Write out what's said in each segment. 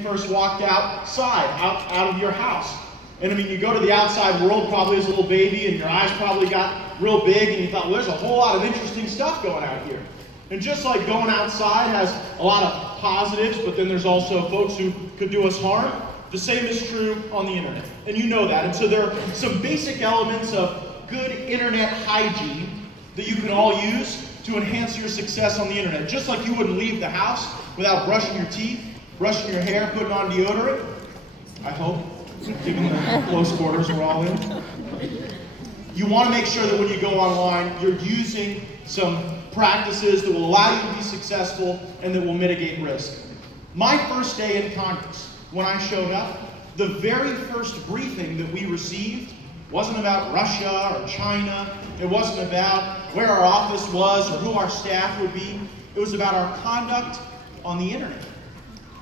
you first walked outside, out of your house. And I mean, you go to the outside world probably as a little baby, and your eyes probably got real big, and you thought, well, there's a whole lot of interesting stuff going out here. And just like going outside has a lot of positives, but then there's also folks who could do us harm, the same is true on the internet. And you know that. And so there are some basic elements of good internet hygiene that you can all use to enhance your success on the internet. Just like you wouldn't leave the house without brushing your teeth, brushing your hair, putting on deodorant, I hope, given the close quarters we're all in. You want to make sure that when you go online, you're using some practices that will allow you to be successful and that will mitigate risk. My first day in Congress, when I showed up, the very first briefing that we received wasn't about Russia or China. It wasn't about where our office was or who our staff would be. It was about our conduct on the internet.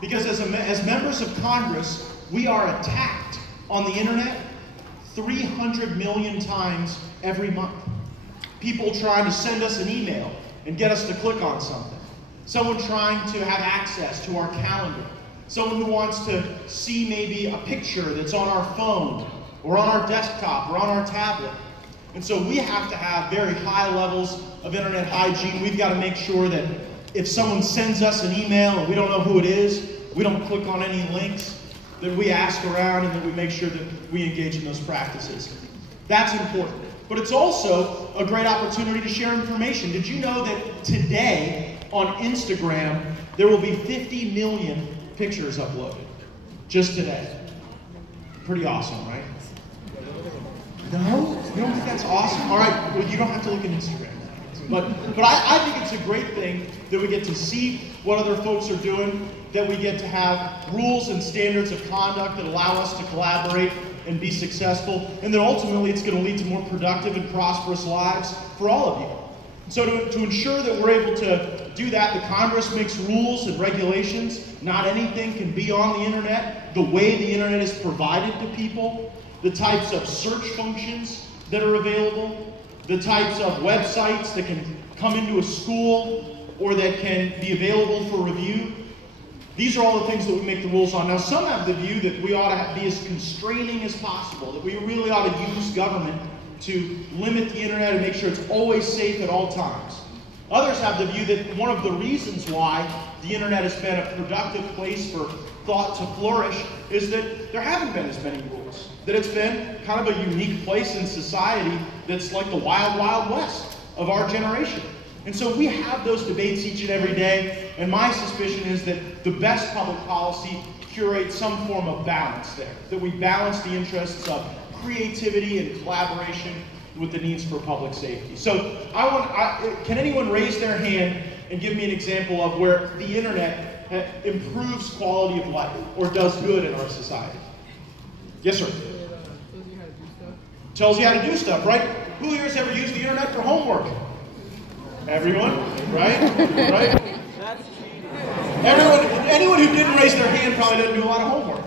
Because as members of Congress, we are attacked on the internet 300 million times every month. People trying to send us an email and get us to click on something. Someone trying to have access to our calendar. Someone who wants to see maybe a picture that's on our phone or on our desktop or on our tablet. And so we have to have very high levels of internet hygiene. We've got to make sure that if someone sends us an email and we don't know who it is, we don't click on any links, that we ask around and that we make sure that we engage in those practices. That's important. But it's also a great opportunity to share information. Did you know that today on Instagram, there will be 50 million pictures uploaded? Just today. Pretty awesome, right? No? You don't think that's awesome? All right, well, you don't have to look at Instagram. But I think it's a great thing that we get to see what other folks are doing, that we get to have rules and standards of conduct that allow us to collaborate and be successful, and then ultimately it's going to lead to more productive and prosperous lives for all of you. So to ensure that we're able to do that, the Congress makes rules and regulations. Not anything can be on the internet the way the internet is provided to people, the types of search functions that are available, the types of websites that can come into a school or that can be available for review. These are all the things that we make the rules on. Now, some have the view that we ought to be as constraining as possible, that we really ought to use government to limit the internet and make sure it's always safe at all times. Others have the view that one of the reasons why the internet has been a productive place for thought to flourish is that there haven't been as many rules, that it's been kind of a unique place in society that's like the wild, wild west of our generation. And so we have those debates each and every day, and my suspicion is that the best public policy curates some form of balance there, that we balance the interests of creativity and collaboration with the needs for public safety. So can anyone raise their hand and give me an example of where the internet improves quality of life or does good in our society? Yes, sir. Tells you how to do stuff, right? Who here has ever used the internet for homework? Everyone, right? Right? Anyone who didn't raise their hand probably doesn't do a lot of homework.